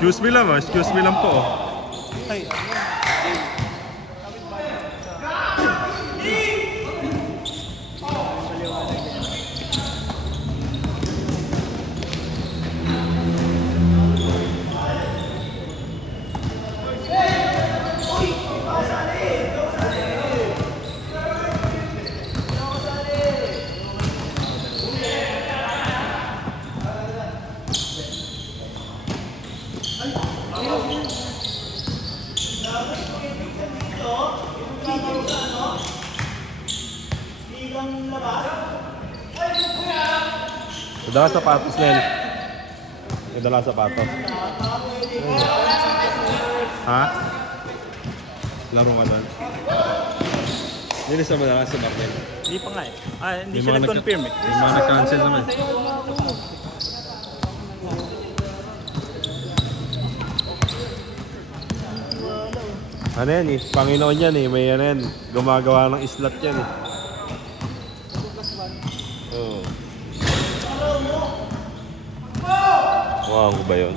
Excuse me lang, oh. Excuse me lang po. Ay. Dala sapatos na yan. Dala sapatos. Ha? Laro ka doon? Nilisa mo na lang si Martin. Hindi pa nga eh. Hindi siya nag-confirm eh. Yung mga nag-cancel naman. Ano yan eh? Panginoon yan eh. May yan yan. Gumagawa ng islat yan eh. Oh. Wow, ko ba yun?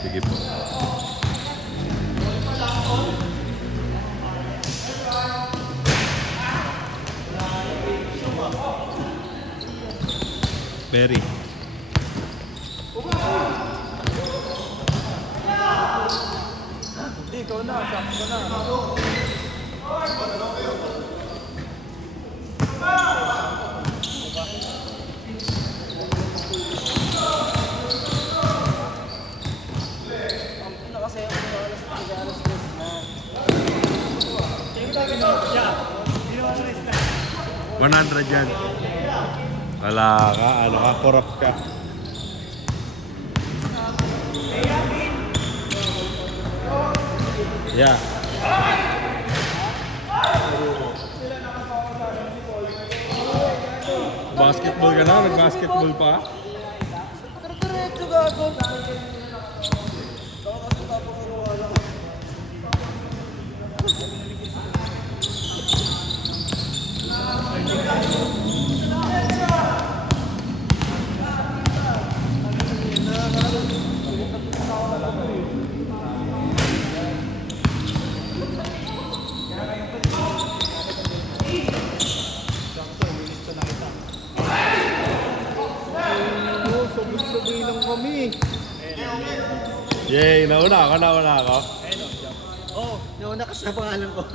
Sige po. Berry. Hindi, ikaw na. Sakto na. Kasi ako alas 100 yan. Wala ka, ano ka, corrupt ka. Yeah. Basketball ka na? Nag-basketball pa? Diretso gago. Sabay lang kami. Yay! Nauna ako. Oh, nauna ka sa pangalan ko.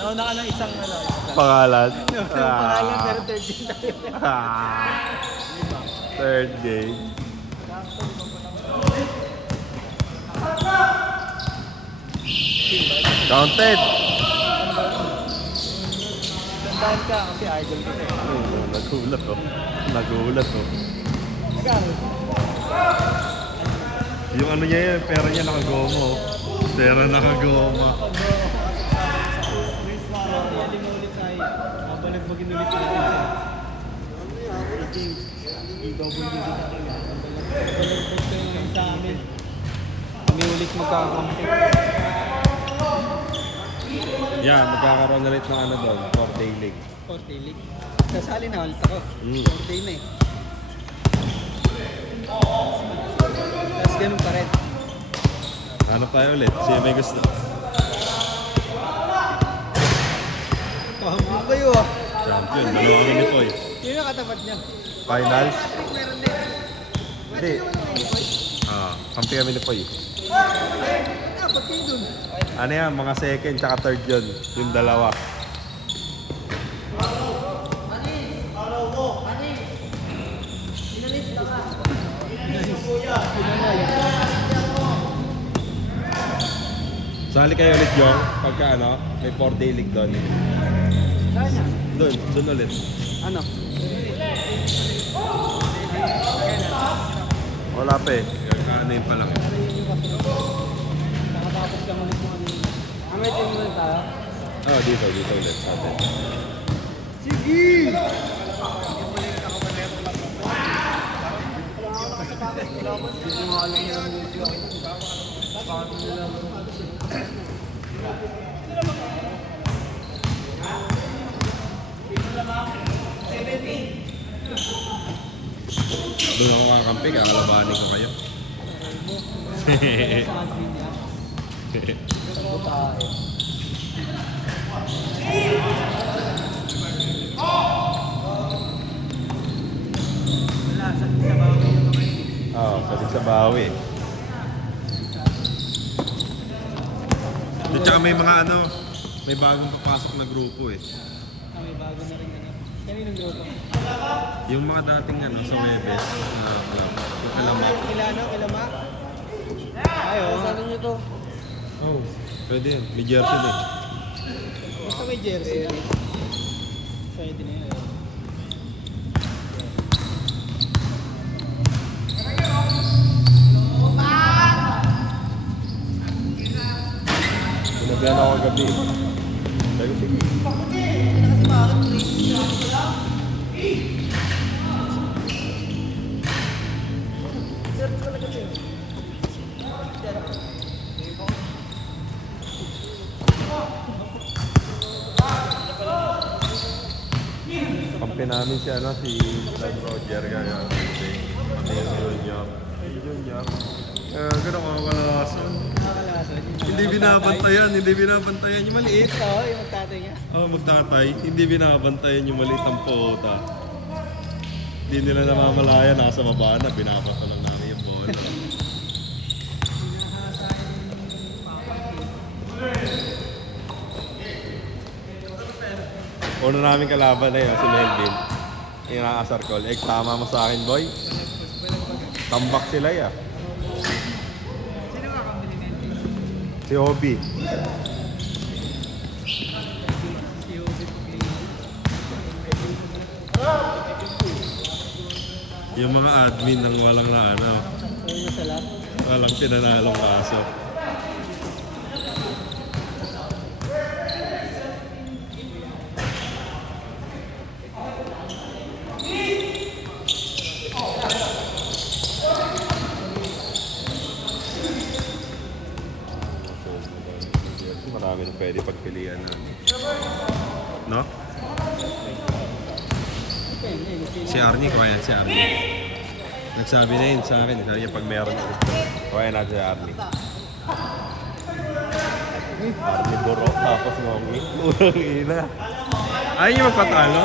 Nauna ka ng isang ano. Pangalan? Pangalan pero third game tayo. Third game. Counted! Tandaan ka kasi idol kita eh. Nagulat oh. Nagano? Yung ano niya yun, pera niya nakagoma oh. Pera nakagoma. Yaling ulit tayo. Babalagbagin ulit tayo. I-double dito na kami. Babalagbag tayo ngayon sa amin. Kami ulit magkakampi. Yan, magkakaroon na ulit ng ano doon, 4-day league. 4-day league. Kasali na ulit ako. 4-day na eh. Tapos ganun pa rin. Ano tayo ulit? Siya may gusto. Kampi kayo ah. Champion, dalawang unipoy. Sino katapat niya? Finals? Meron din. Hindi. Kampi kami ni Poy. Ba't kayo dun? Ano yan, mga second tsaka third yun. Yung dalawa. Sali kayo ulit yung pagka ano, may 4-day league doon. Saan niya? Doon ulit. Ano? Wala pa eh. Kakaanayin pa lang. Nakatapos lang ulit mo ano. May team ulit tayo? Dito ulit sa atin. Sige! Doon ako kakampi, kakalabanin ko kayo. mo. Sa admin niya. Sa butahe. Wala, sa bawi yung kamay. Oo, salit sa bawi. At saka may mga ano, may bagong papasok na grupo eh. May bago na rin ano. Kaninong grupo? Yung mga dating ano, sa Webes, yung alamat. Ilama? Ayo. Saan nyo to? Oh, pwede yun. May jersey din. Basta may jersey. Pwede na yun. Sinabihan ako gabi. Sabi ko, sige. Kampi namin si ano, si Doug Roger kaya pati yung Junior. Junior. Ganun ka makakalasan. Hindi binabantayan yung maliit. Oo, yung magtatay niya. Oh, magtatay, hindi binabantayan yung maliit ang pota. Hindi nila namamalaya, nasa baba na, binabasa lang namin yung ball. Una namin kalaban na yun, si Melvin. Yung nakaasar call. Tama mo sa akin, boy. Tambak sila ya. Sino ka kambili nito? Si Obi. Si Obi. Yung mga admin ng walang ano, Ayun sa lap. walang pinanalong kaso. Marami na pwede pagpilian na. No? Si Arnie, kaya si Arnie. Nagsabi na yun sa akin, sabi niya pag meron gusto, kaya natin si Arnie. Arnie Buro, tapos Ngongi. Urang ina. Ayaw niyo magpatalo?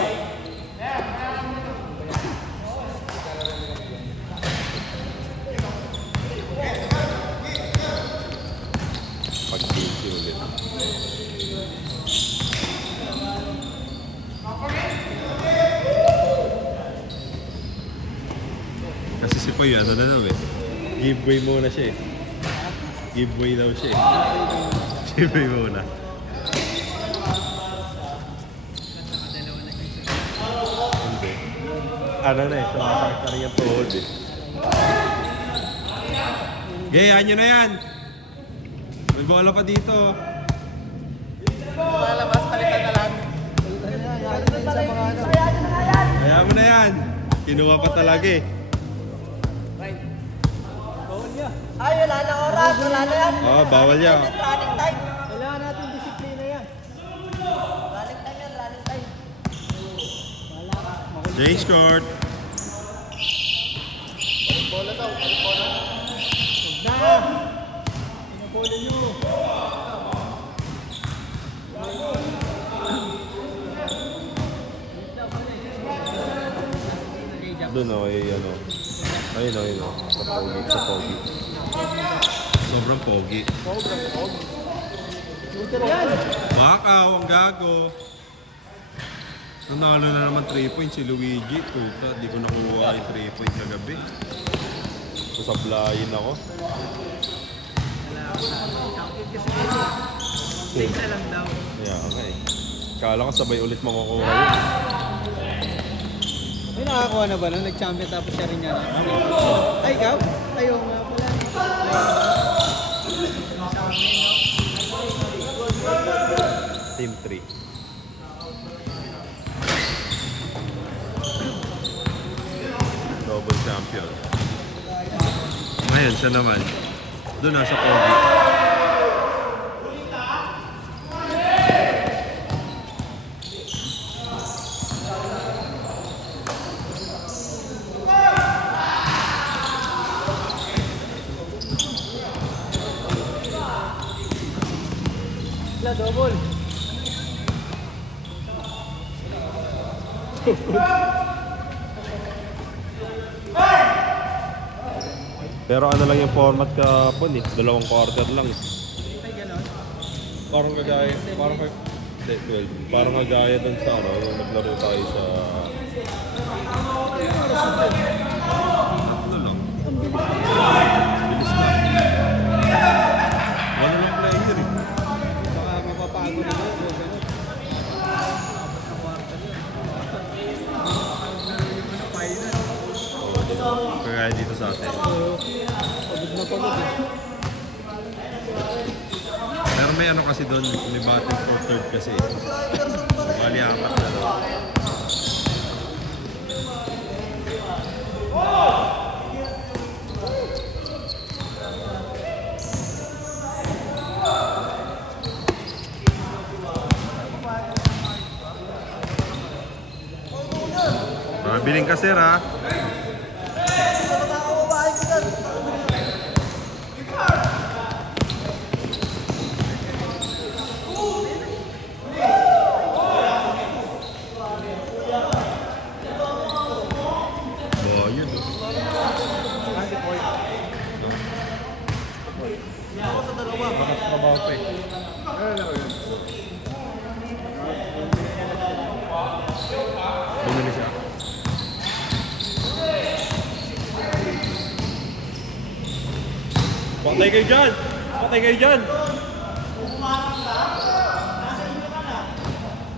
Pag-tiki ulit. Kasi si Poy, ano na daw eh. Giveaway muna siya eh. Giveaway daw siya eh. Giveaway muna. Hindi. Ano na eh, sumasakit na rin yung tuhod eh. Gayaan nyo na yan! May bola pa dito. Malabas, palitan na lang. Kaya mo na yan. Kinuha pa talaga eh. Bawal niya. Ay, wala na oras, wala na yan. Oo, bawal yan. Running time. Kailangan natin disiplina yan. Running time yan, running time. Wala ka. Makulit. James Court. Bola daw, bola. Huwag na! Pinapolo nyo. Doon o, ano. Ayun o. Sa pogi. Sobrang pogi. Shooter yan! Bakaw, ang gago. Nanalo na naman 3 points si Luigi. Puta, di ko nakuha yung 3 points kagabi. Sablayin ako. Champion kasi dito. Isa lang daw. Yeah, okay. Kala ko sabay ulit makukuha yun. May nakakuha na ba nun? Nag-champion tapos siya rin yan. Ay, ikaw? Ayaw nga pala. Team 3. Double champion. Ngayon, siya naman. Doon nasa pogi. siya, double. Pero ano lang yung format kahapon eh. 2 quarter lang eh. Ay, gano'n. Parang kagaya, hindi, 12. Parang kagaya dun sa ano, yung naglaro tayo sa... Ano lang? Bilis na. Ano lang player eh. Baka mapapago na yun. Gano'n. Abot na kwarta yun. Kagaya dito sa atin. Pagod na pagod eh. Pero may ano kasi doon, may batting for third kasi. Bali 4 na doon. Mabiling ka sir ha. Boyod oh. Trabaho pa eh. Bumili siya. Patay kayo dyan! Patay kayo dyan!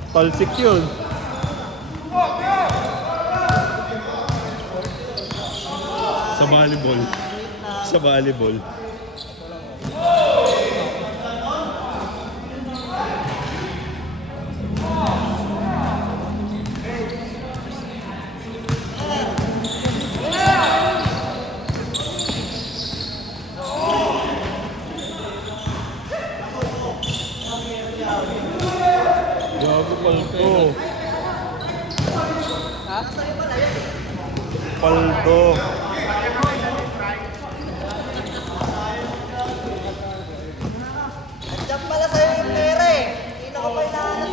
Talsik yun. Sa volleyball. Sa volleyball. Gago paldo. Paldo. Diyan pala sa'yo yung pera eh. Hindi na ko pa inaanap.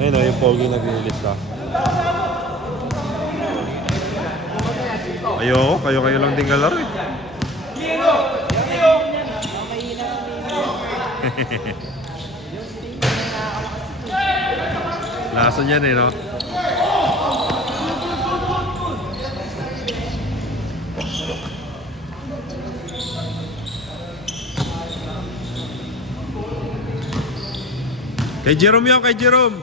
Ayun o, yung pogi nag-release ka. Ayoko, kayo lang din kalaro eh. Lasa niyan eh, no? Kay Jerome yun, kay Jerome.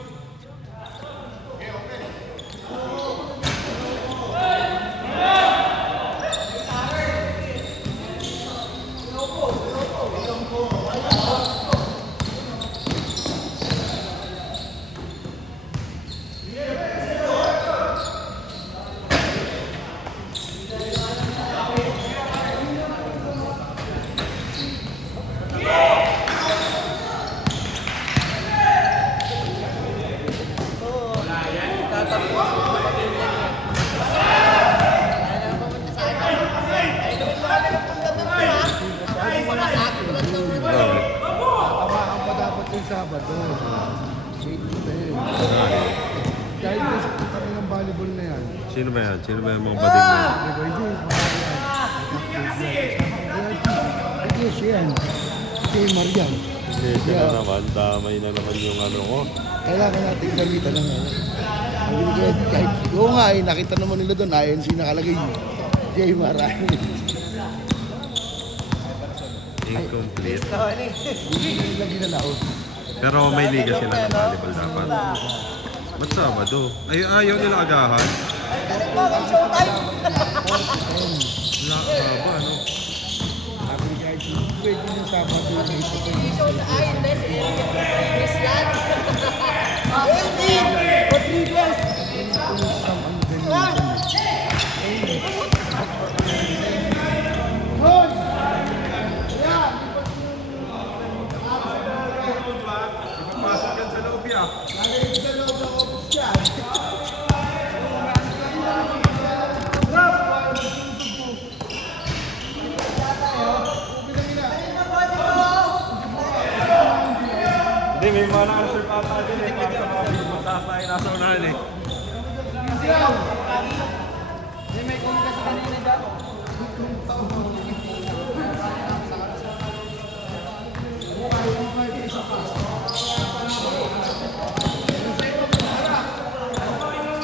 Tamaan pa dapat yung Sabado. Dahil gusto kami ng volleyball na yan. Sino ba yan? Sino ba yung mga bading mo? Di ba, hindi, yes, yan. Si Marian. Kasi na naman, damay na naman yung ano ko. Kailangan natin gamitan ng ano. Kahit, oo nga eh, nakita naman nila doon, INC nakalagay. Jay Maray. Incomplete. Hindi nila ginalaw. Pero may liga sila ng volleyball dapat. Ba't Sabado? Ayaw nila agahan. Galing mo, may showtime. Wala ba, ano? Sabi ni guys, pwede yung Sabado na ito. Ay, hindi. Si Eric Rodriguez yan. Elvin Rodriguez. Pasok yan sa loob ya. Hindi, may mga naka-reserve ata din eh. Para sa mga mataas tayo nasa unahan eh.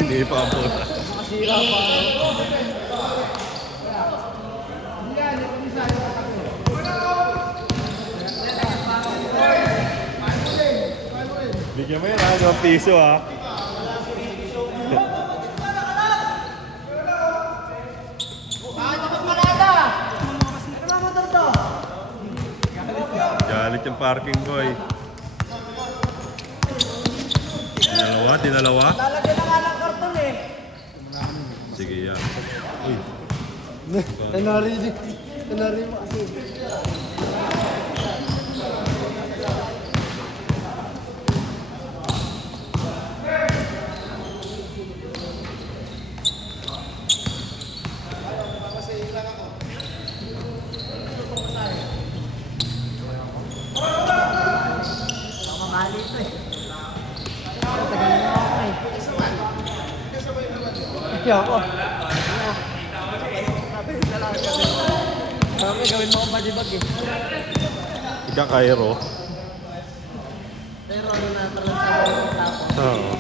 Hindi pa po. Bigyan mo yan ha, 2 piso ha. Galit yung parking boy. Dinalawa? Lalagyan na nga ng karton eh. Sige yan. Uy. Tanari mo kasi. Mamali ito eh. Kaya ako. Kami gawin mo akong badibag eh. Ika Cairo. Pero ano na, parang sa tapos. Oo.